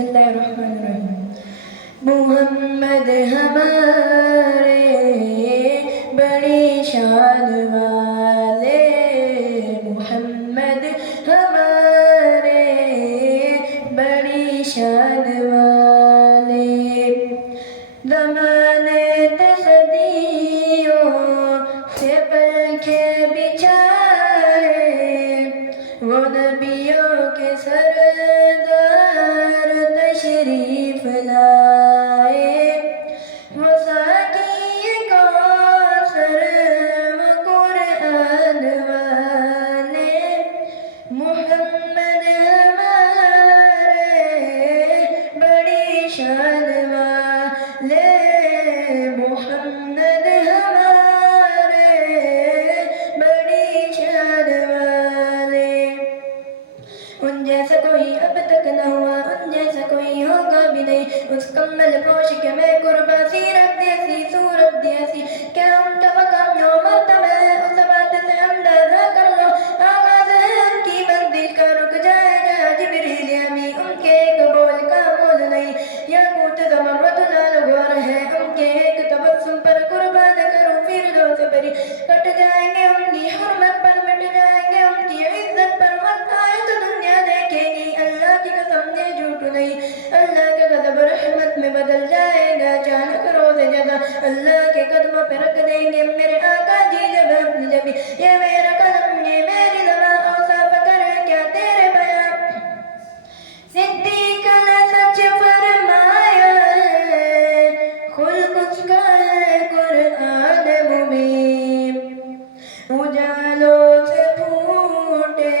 بسم اللہ الرحمن الرحیم. محمد ہمارے بڑی شان والے، محمد ہمارے بڑی شان والے، زمانے نے صدیوں سے پنکھے بچھائے، وہ نبیوں کے سردار تشریف لائے، وہ ساقی کوثر و قرآن والے، محمد ہمارے بڑی شان والے، محمد ہمارے بڑی شان والے. ان جیسا کوئی اب تک نہ ہوا، ان جیسا کوئی ہوگا بھی نہیں، اس کمل پوش کے میں قربا سیرت جیسی صورت جیسی، کیا ان کا مقام جو مرتبہ ہے اس بات سے اندازہ کر لو. آغاز ہے ان کی منزل کا، رک جائے گا جبریل امی، ان کے ایک بول کا مول نہیں، یاقوت زمرد لال گور ہے، ان کے ایک تبسم پر قربان کروں فردوس بری، کٹ جائیں گے ان کی حرمت پر، مٹ جائیں گے ان کی عزت پر، وقت آئے تو دنیا دیکھے گی اللہ کی قسم یہ جھوٹ نہیں، اللہ کے غضب رحمت میں بدل جائے گا اچانک روز جزا، اللہ کے قدموں پہ رکھ دیں گے میرے آقا جی جب اپنی جبی، یہ میرا قلم یہ میری زباں، اوصاف کرے کیا تیرے بیان. صدیق نے سچ فرمایا ہے، خلق اس کا ہے قرآن مبین، اجالوں سے پھوٹے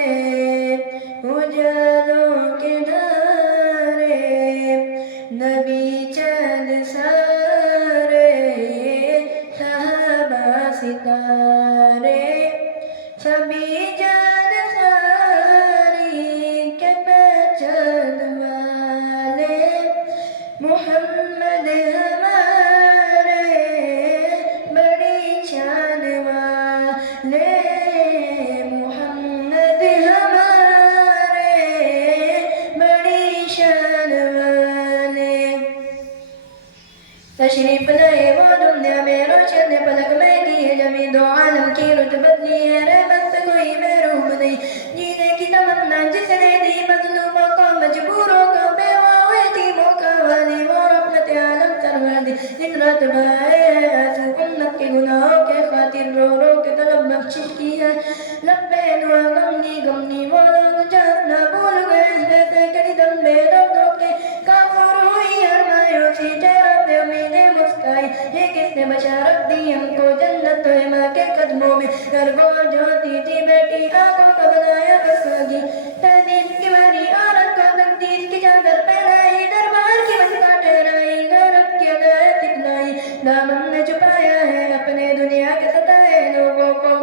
اجالوں کے دھارے، نبی چاند سارے صحابہ ستارے، سبھی جان ساری کے پہچان والے، محمد ہمارے بڑی شان والے، محمد ہمارے بڑی شان والے. تشریف لائے وہ دنیا میں روشن پلک میں کیے جمی، دو عالم کی رت بدلی ہے رحمت سے کوئی محروم نہیں، جینے کی تمنا جس نے دی مظلوموں کو مجبوروں کو، بیواؤں یتیموں کا والی، وہ رحمت عالم سرور دی، دن رات بہائے ہے آنسو امت کے گناہوں کے خاطر، رو رو کے طلب بخشش کی ہے لبے دعا غمگی وہ لوگ جہاں نہ بھول گئے جیسے کڑی دم بے دردوں کے، کافر ہوئی ہر مایوسی چہرہ پہ امیدیں مسکائی، یہ کس نے بشارت دی ہم کو جنت ہے ماں کے قدموں میں، گھر بوجھ ہوتی تھی بیٹی آنکھوں کا بنایا اسودی، تہذیب کی بھری عورت کو تقدیر کی چادر پہنائی، دربار کی بنکا ٹھہرائی، غیرت کی ادائیں سکھلائی، دامن نے چھپایا ہے اپنے دنیا کے ستائے لوگوں کو،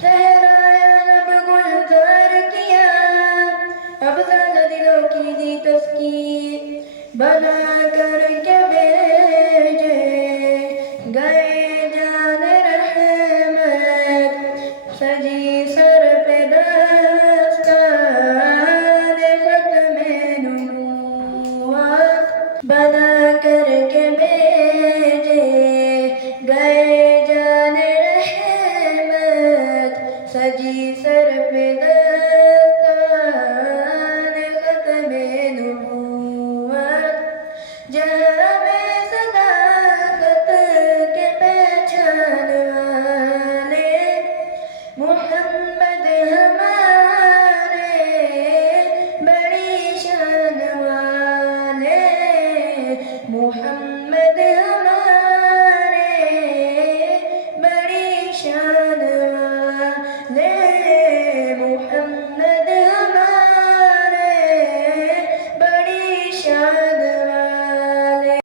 صحرایا لب گلزار کیا، ابزال دلوں کی دی تسکین، بنا کر کے بھیجے گئے جان رحمت، سجی سر پہ دستان ختم نبوت، بنا کر کے بھیجے گئے جان رحمت، سجی سر پہ دستان ختم نبوت،